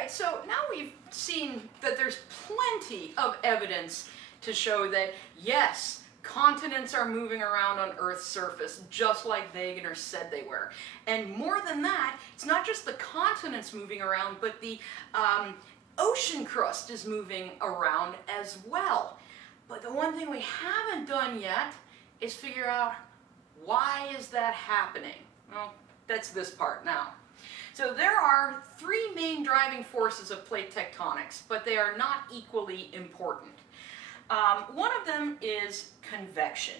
right, so now we've seen that there's plenty of evidence to show that, yes, continents are moving around on Earth's surface, just like Wegener said they were. And more than that, it's not just the continents moving around, but the ocean crust is moving around as well. But the one thing we haven't done yet is figure out, why is that happening? Well, that's this part now. So there are three main driving forces of plate tectonics, but they are not equally important. One of them is convection.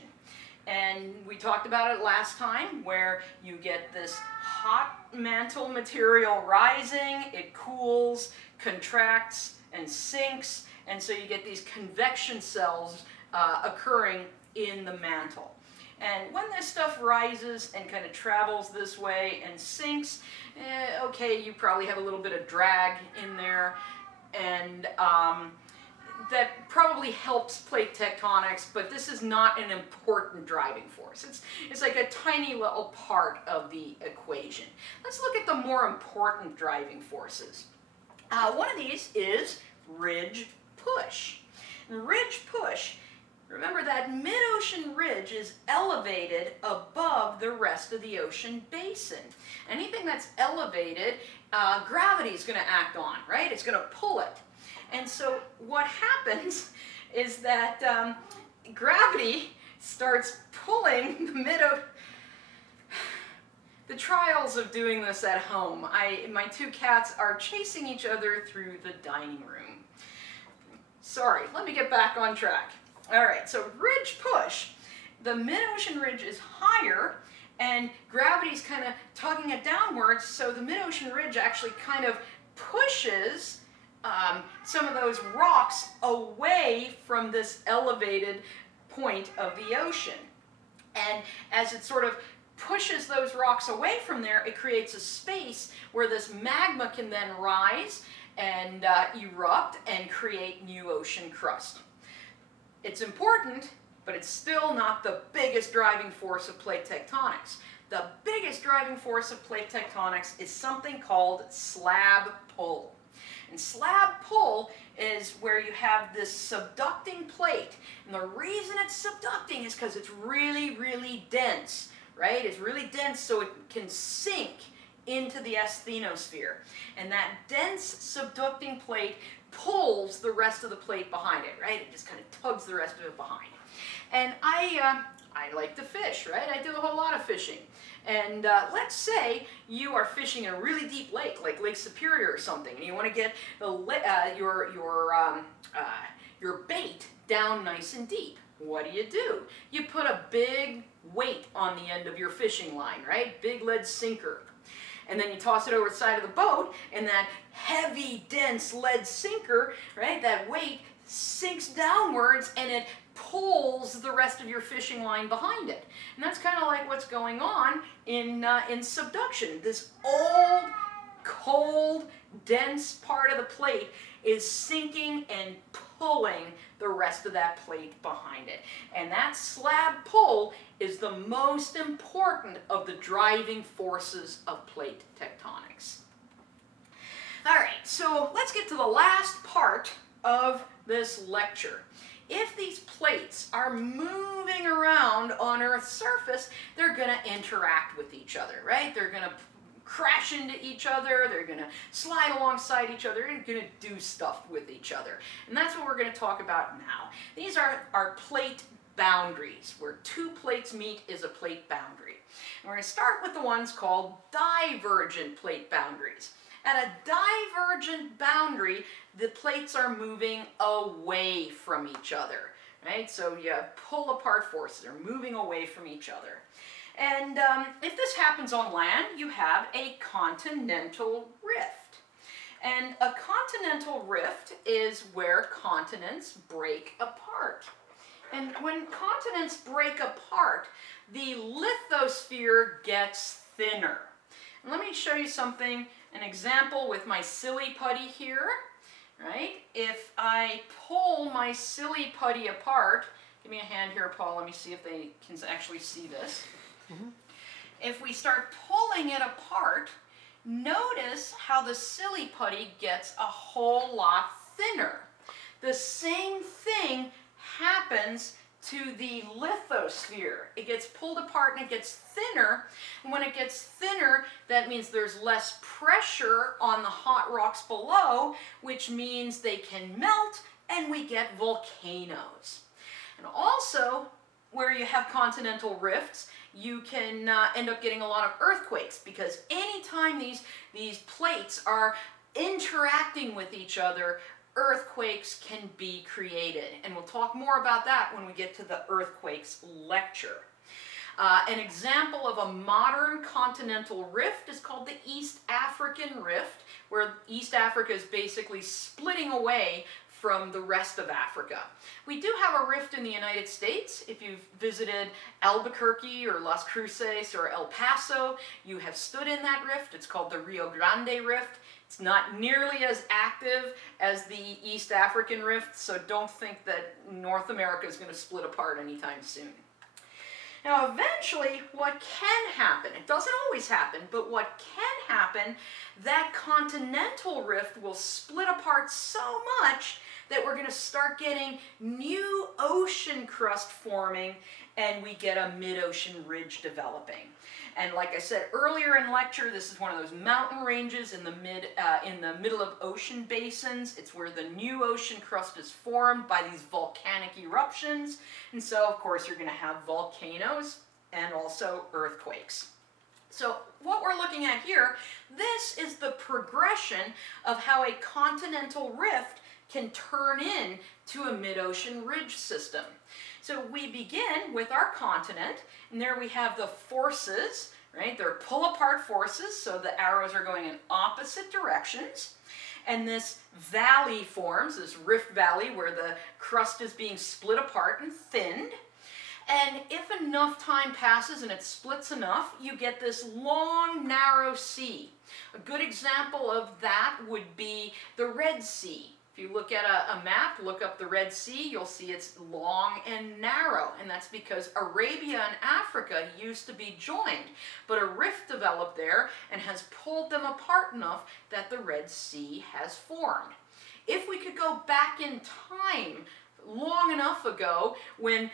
And we talked about it last time, where you get this hot mantle material rising, it cools, contracts, and sinks, and so you get these convection cells occurring in the mantle. And when this stuff rises and kind of travels this way and sinks, okay, you probably have a little bit of drag in there, and that probably helps plate tectonics, but this is not an important driving force. It's like a tiny little part of the equation. Let's look at the more important driving forces. One of these is ridge push. And ridge push, remember that mid-ocean ridge is elevated above the rest of the ocean basin. Anything that's elevated, gravity is going to act on, right? It's going to pull it. And so what happens is that gravity starts pulling the mid-ocean. The trials of doing this at home. My two cats are chasing each other through the dining room. Sorry, let me get back on track. All right, so ridge push. The mid-ocean ridge is higher, and gravity's kind of tugging it downwards, so the mid-ocean ridge actually kind of pushes some of those rocks away from this elevated point of the ocean. And as it sort of pushes those rocks away from there, it creates a space where this magma can then rise and erupt and create new ocean crust. It's important, but it's still not the biggest driving force of plate tectonics. The biggest driving force of plate tectonics is something called slab pull. And slab pull is where you have this subducting plate. And the reason it's subducting is because it's really, really dense, right? It's really dense so it can sink into the asthenosphere. And that dense subducting plate pulls the rest of the plate behind it, right? It just kind of tugs the rest of it behind. And I like to fish, right? I do a whole lot of fishing. And let's say you are fishing in a really deep lake, like Lake Superior or something, and you want to get your bait down nice and deep. What do? You put a big weight on the end of your fishing line, right? Big lead sinker. And then you toss it over the side of the boat, and that heavy, dense lead sinker, right, that weight sinks downwards, and it pulls the rest of your fishing line behind it. And that's kind of like what's going on in subduction. This old, cold, dense part of the plate is sinking and pulling the rest of that plate behind it. And that slab pull is the most important of the driving forces of plate tectonics. All right, so let's get to the last part of this lecture. If these plates are moving around on Earth's surface, they're going to interact with each other, right? They're going to crash into each other, they're going to slide alongside each other, and going to do stuff with each other. And that's what we're going to talk about now. These are our plate boundaries. Where two plates meet is a plate boundary. And we're going to start with the ones called divergent plate boundaries. At a divergent boundary, the plates are moving away from each other, right? So you have pull-apart forces. They're moving away from each other. And if this happens on land, you have a continental rift. And a continental rift is where continents break apart. And when continents break apart, the lithosphere gets thinner. And let me show you something, an example with my silly putty here, right? If I pull my silly putty apart, give me a hand here, Paul, let me see if they can actually see this. Mm-hmm. If we start pulling it apart, notice how the silly putty gets a whole lot thinner. The same thing happens to the lithosphere. It gets pulled apart and it gets thinner. And when it gets thinner, that means there's less pressure on the hot rocks below, which means they can melt and we get volcanoes. And also, where you have continental rifts, you can end up getting a lot of earthquakes, because anytime these plates are interacting with each other, earthquakes can be created. And we'll talk more about that when we get to the earthquakes lecture. An example of a modern continental rift is called the East African Rift, where East Africa is basically splitting away from the rest of Africa. We do have a rift in the United States. If you've visited Albuquerque or Las Cruces or El Paso, you have stood in that rift. It's called the Rio Grande Rift. It's not nearly as active as the East African Rift, so don't think that North America is going to split apart anytime soon. Now, eventually, what can happen, it doesn't always happen, but what can happen, that continental rift will split apart so much that we're going to start getting new ocean crust forming, and we get a mid-ocean ridge developing. And like I said earlier in lecture, this is one of those mountain ranges in the middle of ocean basins. It's where the new ocean crust is formed by these volcanic eruptions. And so, of course, you're going to have volcanoes and also earthquakes. So what we're looking at here, this is the progression of how a continental rift can turn into a mid-ocean ridge system. So we begin with our continent, and there we have the forces, right? They're pull-apart forces, so the arrows are going in opposite directions. And this valley forms, this rift valley, where the crust is being split apart and thinned. And if enough time passes and it splits enough, you get this long, narrow sea. A good example of that would be the Red Sea. If you look at a map, look up the Red Sea, you'll see it's long and narrow. And that's because Arabia and Africa used to be joined. But a rift developed there and has pulled them apart enough that the Red Sea has formed. If we could go back in time long enough ago when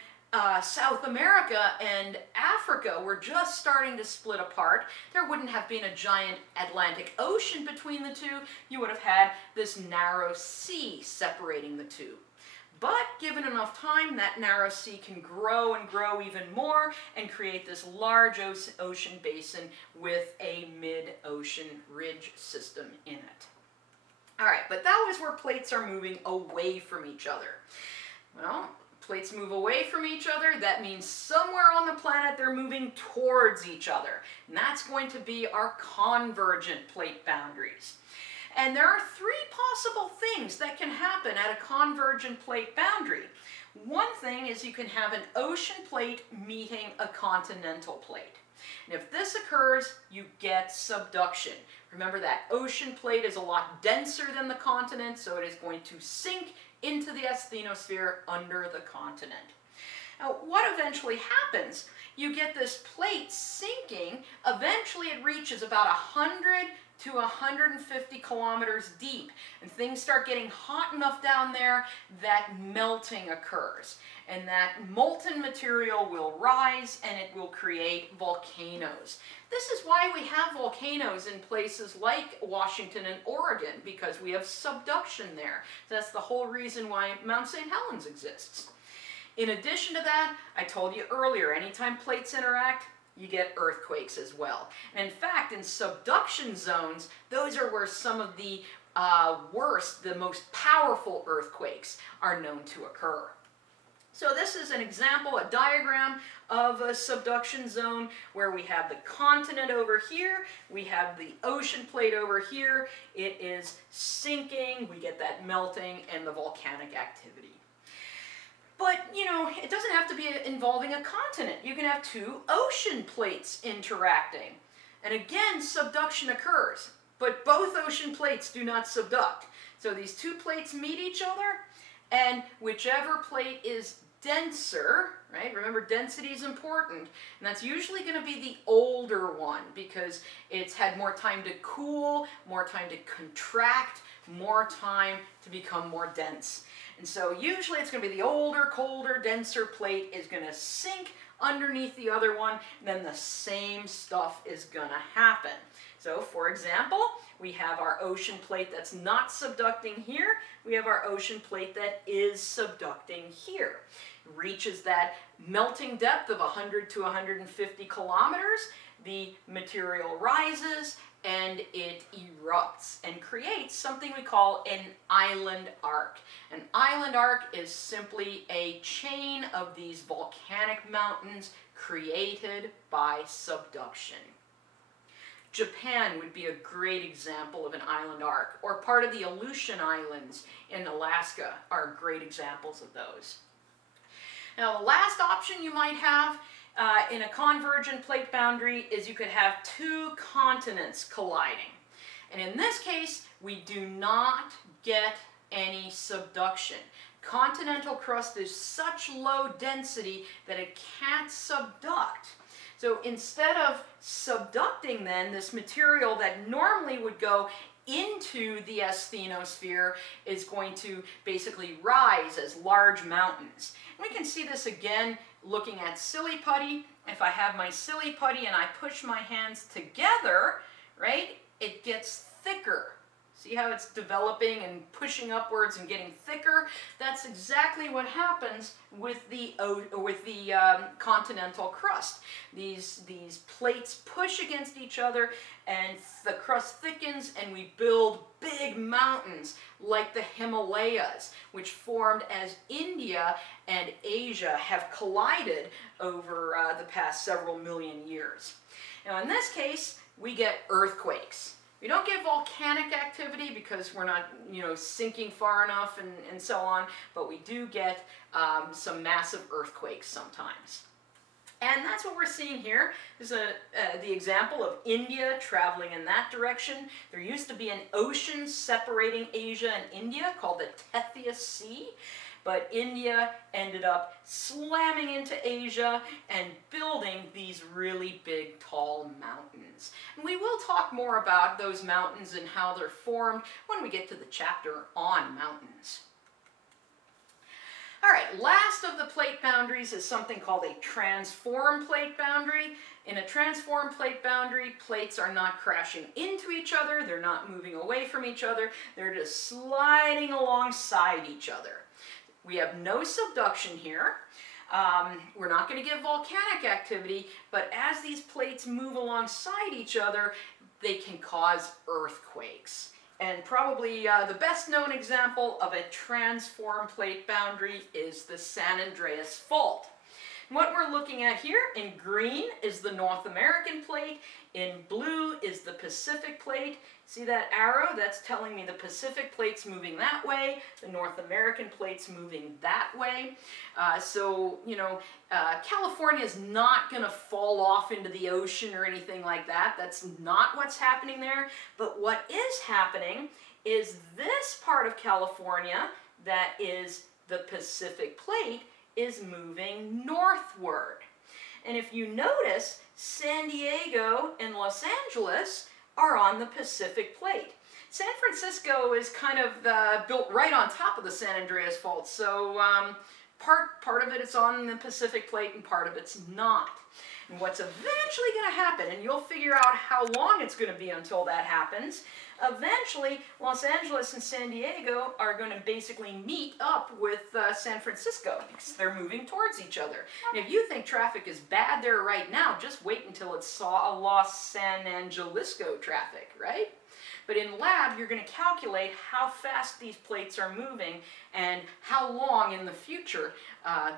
South America and Africa were just starting to split apart, there wouldn't have been a giant Atlantic Ocean between the two. You would have had this narrow sea separating the two. But given enough time, that narrow sea can grow and grow even more and create this large ocean basin with a mid-ocean ridge system in it. All right, but that was where plates are moving away from each other. Well, plates move away from each other. That means somewhere on the planet they're moving towards each other. And that's going to be our convergent plate boundaries. And there are three possible things that can happen at a convergent plate boundary. One thing is you can have an ocean plate meeting a continental plate. And if this occurs, you get subduction. Remember that ocean plate is a lot denser than the continent, so it is going to sink into the asthenosphere under the continent. Now, what eventually happens? You get this plate sinking. Eventually, it reaches about 100 to 150 kilometers deep, and things start getting hot enough down there that melting occurs. And that molten material will rise and it will create volcanoes. This is why we have volcanoes in places like Washington and Oregon, because we have subduction there. That's the whole reason why Mount St. Helens exists. In addition to that, I told you earlier, anytime plates interact, you get earthquakes as well. And in fact, in subduction zones, those are where some of the worst, the most powerful earthquakes are known to occur. So this is an example, a diagram of a subduction zone where we have the continent over here, we have the ocean plate over here, it is sinking, we get that melting and the volcanic activity. But, you know, it doesn't have to be involving a continent. You can have two ocean plates interacting. And again, subduction occurs, but both ocean plates do not subduct. So these two plates meet each other, and whichever plate is denser, right? Remember, density is important, and that's usually going to be the older one because it's had more time to cool, more time to contract, more time to become more dense. And so usually it's going to be the older, colder, denser plate is going to sink underneath the other one, and then the same stuff is going to happen. So for example, we have our ocean plate that's not subducting here. We have our ocean plate that is subducting here. It reaches that melting depth of 100 to 150 kilometers. The material rises and it erupts and creates something we call an island arc. An island arc is simply a chain of these volcanic mountains created by subduction. Japan would be a great example of an island arc, or part of the Aleutian Islands in Alaska are great examples of those. Now, the last option you might have in a convergent plate boundary is you could have two continents colliding. And in this case, we do not get any subduction. Continental crust is such low density that it can't subduct. So instead of subducting then, this material that normally would go into the asthenosphere is going to basically rise as large mountains. And we can see this again looking at silly putty. If I have my silly putty and I push my hands together, right, it gets thicker. See how it's developing and pushing upwards and getting thicker? That's exactly what happens with the continental crust. These plates push against each other and the crust thickens and we build big mountains like the Himalayas, which formed as India and Asia have collided over the past several million years. Now in this case, we get earthquakes. We don't get volcanic activity because we're not, sinking far enough and so on, but we do get some massive earthquakes sometimes. And that's what we're seeing here. This is the example of India traveling in that direction. There used to be an ocean separating Asia and India called the Tethys Sea. But India ended up slamming into Asia and building these really big, tall mountains. And we will talk more about those mountains and how they're formed when we get to the chapter on mountains. All right, last of the plate boundaries is something called a transform plate boundary. In a transform plate boundary, plates are not crashing into each other, they're not moving away from each other, they're just sliding alongside each other. We have no subduction here. We're not going to get volcanic activity, but as these plates move alongside each other, they can cause earthquakes. And probably the best known example of a transform plate boundary is the San Andreas Fault. What we're looking at here in green is the North American plate, in blue is the Pacific plate. See that arrow? That's telling me the Pacific plate's moving that way, the North American plate's moving that way. California is not going to fall off into the ocean or anything like that. That's not what's happening there. But what is happening is this part of California, that is the Pacific plate, is moving northward. And if you notice, San Diego and Los Angeles are on the Pacific plate. San Francisco is kind of built right on top of the San Andreas Fault, so part of it is on the Pacific plate and part of it's not. And what's eventually going to happen, and you'll figure out how long it's going to be until that happens, eventually Los Angeles and San Diego are going to basically meet up with San Francisco because they're moving towards each other. And if you think traffic is bad there right now, just wait until it's Los San Angelisco traffic, right? But in lab, you're going to calculate how fast these plates are moving and how long in the future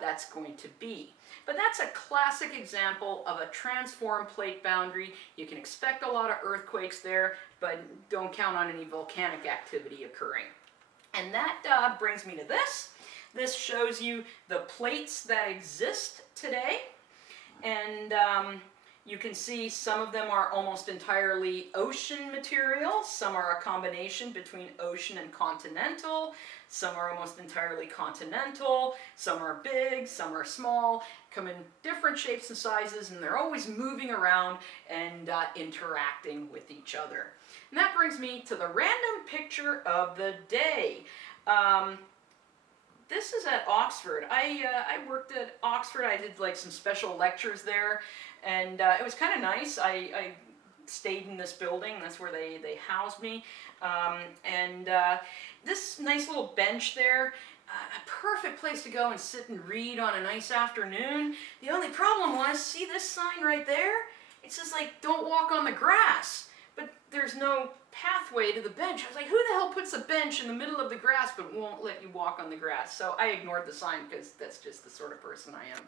that's going to be. But that's a classic example of a transform plate boundary. You can expect a lot of earthquakes there, but don't count on any volcanic activity occurring. And that brings me to this. This shows you the plates that exist today. And You can see some of them are almost entirely ocean material, some are a combination between ocean and continental, some are almost entirely continental, some are big, some are small, come in different shapes and sizes, and they're always moving around and interacting with each other. And that brings me to the random picture of the day. This is at Oxford. I worked at Oxford. I did like some special lectures there, and it was kind of nice. I stayed in this building. That's where they housed me. This nice little bench there, a perfect place to go and sit and read on a nice afternoon. The only problem was, see this sign right there? It says like, don't walk on the grass. But there's no pathway to the bench. I was like, who the hell puts a bench in the middle of the grass but won't let you walk on the grass? So I ignored the sign because that's just the sort of person I am.